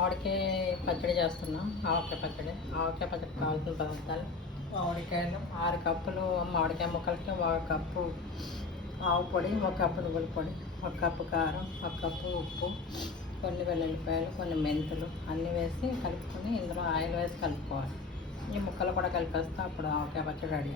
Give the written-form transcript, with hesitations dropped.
ఆవకాయ పచ్చడి చేస్తున్నాం. ఆవకాయ పచ్చడి కావాల్సిన పదార్థాలు: మామిడికాయలు 6 కప్పులు, మామిడికాయ ముక్కలకి 1 కప్పు ఆవు పొడి, 1 కప్పు నువ్వుల పొడి, 1 కప్పు కారం, 1 కప్పు ఉప్పు, కొన్ని వెల్లుల్లిపాయలు, కొన్ని మెంతులు అన్నీ వేసి కలుపుకొని ఇందులో ఆయిల్ వేసి కలుపుకోవాలి. ఈ ముక్కలు కూడా కలిపేస్తే అప్పుడు ఆవకాయ పచ్చడి రెడీ.